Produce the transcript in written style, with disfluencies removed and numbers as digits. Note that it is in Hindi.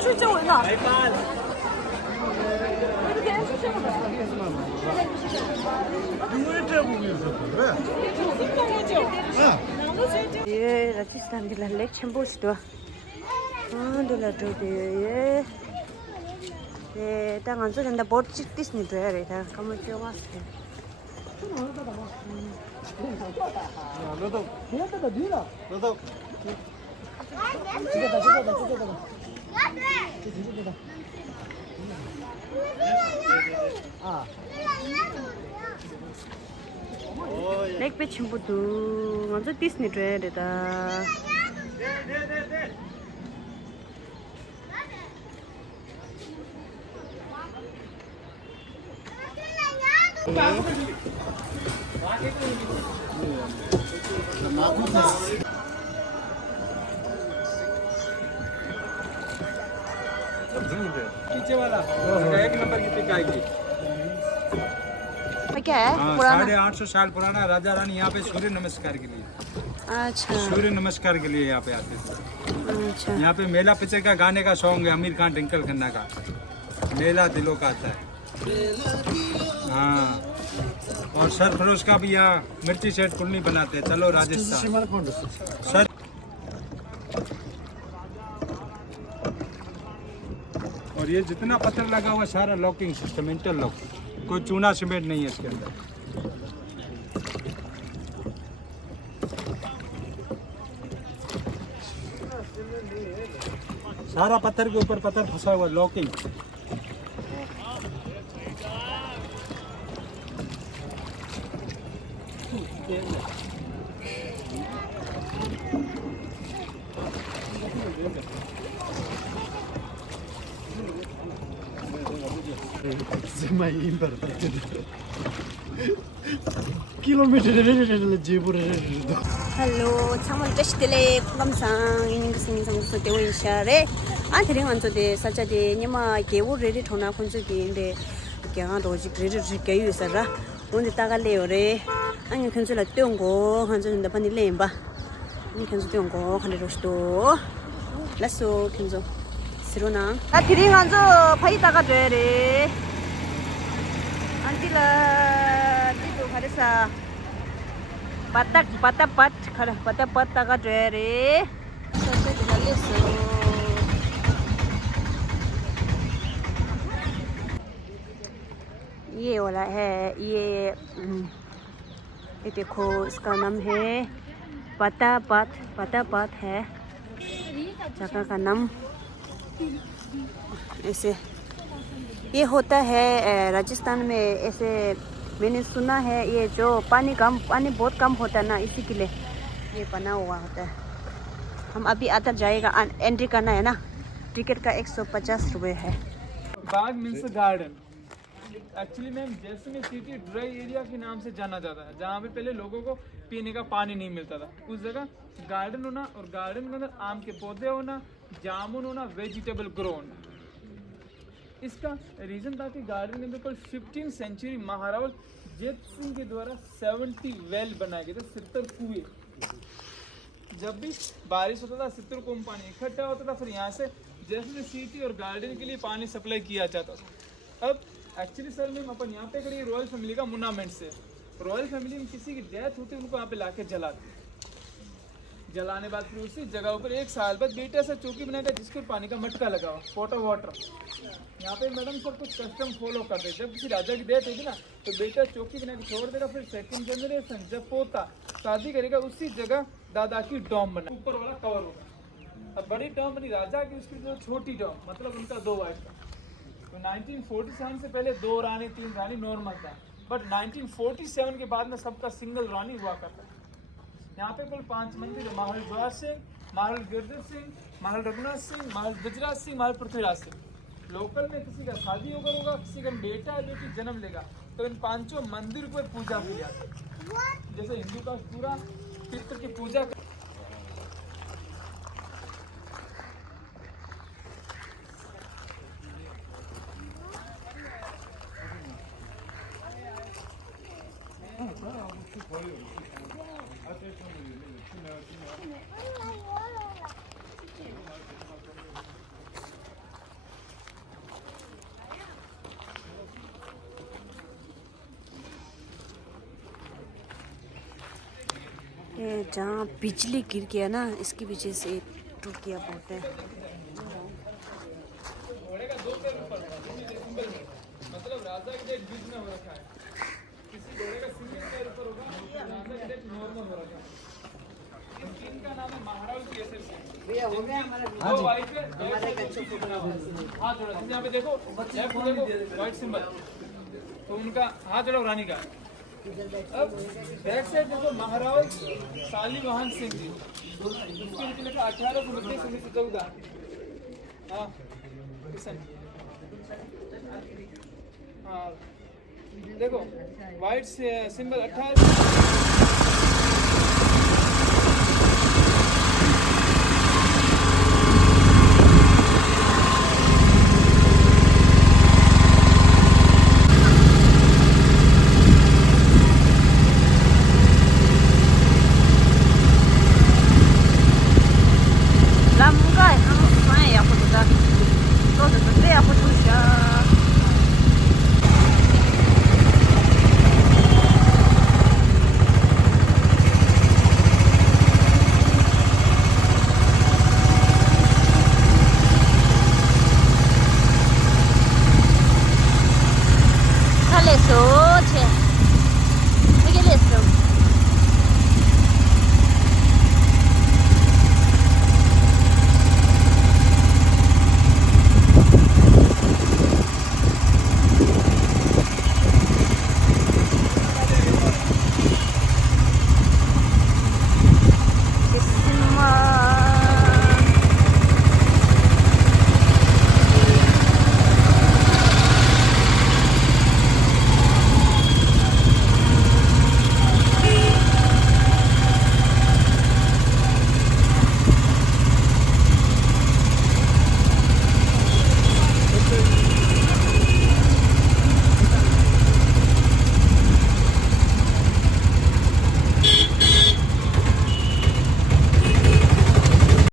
출제원아. ये राजस्थान दिला इलेक्शन बोर्ड तो दिला जो ये 당한 소리인데 멋지 디스니 돼야 돼. 다 가면 좀 왔어. 너도 배웠다 뒤라. 너도 렉배 친구도 먼저 디스니 줘야 되다. पीछे वाला एक नंबर की पिक आएगी। क्या है? 850 साल पुराना राजा रानी यहाँ पे सूर्य नमस्कार के लिए। अच्छा। सूर्य नमस्कार के लिए यहाँ पे आते थे। अच्छा। यहाँ पे मेला पिक्चर का गाने का सॉन्ग है आमिर खान ट्विंकल खन्ना का। मेला दिलों का आता है। हाँ। और सरफरोश का भी यहाँ मिर्ची सेट कुलनी बनाते हैं। चलो राजस्थान सर। और ये जितना पत्थर लगा हुआ सारा लॉकिंग सिस्टम इंटरलॉक, कोई चूना सीमेंट नहीं है इसके अंदर। सारा पत्थर के ऊपर पत्थर फंसा हुआ लॉकिंग। Hello, 참을 때시들레 감상 인생생 상수 대원샤레 안테링 안조데 사자데 니마 개우레리 토나 콘주기인데 그냥 로직 레리 개유서라 오늘 따갈래요레 아니 근줄라 떼온고 한전인데 반이 레임바 니 근줄 떼온고 한데로스도 라쏘 근줄 스로나 나 드링 안조 파이다가 돼레 안티라 티도 가르사 Patak patapat खड़ा पतापत तक ड्रेरे सबसे जल्दी सो ये वाला है ये देखो इसका नाम है पतापत है जगह का नाम ऐसे ये होता है राजस्थान में ऐसे मैंने सुना है ये जो पानी बहुत कम होता है ना इसी के लिए ये बना हुआ होता है। हम अभी अंदर जाएगा एंट्री करना है ना टिकट का 150 रुपये है। बाग means garden actually ma'am Jaisalmer city dry area के नाम से जाना जाता है जहाँ पे पहले लोगों को पीने का पानी नहीं मिलता था। उस जगह गार्डन होना और गार्डन के अंदर आम के पौधे होना, जामुन होना, वेजिटेबल ग्रो होना। इसका रीज़न था कि गार्डन के अंदर कल 15th सेंचुरी महाराज जैत सिंह के द्वारा 70 वेल बनाए गए थे, 70 कुएं। जब भी बारिश होता था 70 कुएं पानी इकट्ठा होता था, फिर यहाँ से जैसलमेर सिटी और गार्डन के लिए पानी सप्लाई किया जाता था। अब एक्चुअली सर मैम अपन यहाँ पे खड़ी रॉयल फैमिली का मोनामेंट से रॉयल फैमिली में किसी की डेथ होती है उनको यहाँ पे ला के जलाने बाद फिर उसी जगह ऊपर 1 साल बाद बेटा से चौकी बनाया था जिसके पानी का मटका लगा हुआ पॉट ऑफ वाटर। यहाँ पे मैडम सर कुछ कस्टम फॉलो करते जब किसी राजा की डेथ होगी ना तो बेटा चौकी बना के छोड़ देगा, फिर सेकंड जनरेशन जब पोता शादी करेगा उसी जगह दादा की डॉम बना ऊपर वाला कवर होगा। अब बड़ी डॉम बनी राजा की, उसकी जो छोटी डॉम मतलब उनका 2 वाइफ था। तो 1947 से पहले 2 रानी 3 रानी नॉर्मल था, बट 1947 के बाद में सबका सिंगल रानी हुआ करता है। यहाँ पे कुल 5 मंदिर, महल ज्वार सिंह, महल गिरधर सिंह, महल रघुनाथ सिंह, महल गुजरात सिंह, महल पृथ्वीराज सिंह। लोकल में किसी का शादी होगा, किसी का बेटा है जो कि जन्म लेगा तो इन 5 मंदिर पर पूजा की जाती है। जैसे हिंदू का पूरा पितृ की पूजा ये जहाँ बिजली गिर गया ना, इसकी वजह से टूट गया बहुत है। घोड़े का 2 पैर ऊपर होगा, सिंबल में मतलब राजा की डेट बीच में हो रखा है। किसी घोड़े का सिंगल पैर ऊपर होगा, राजा की डेट नॉर्मल हो रखा है। इस किंग का नाम है महाराज केसर सिंह। दो वाइफ है, हाथ जोड़ा, जैसे यहाँ पे देखो लेफ्ट देखो व्हाइट सिंबल, तो उनका हाथ जोड़ा रानी का। अब बैक साइड देखो महाराज शालीवाहन सिंह जी, उसके नीचे लिखा 1829-1914। हाँ किशन, हाँ देखो व्हाइट सिंबल 18। Sale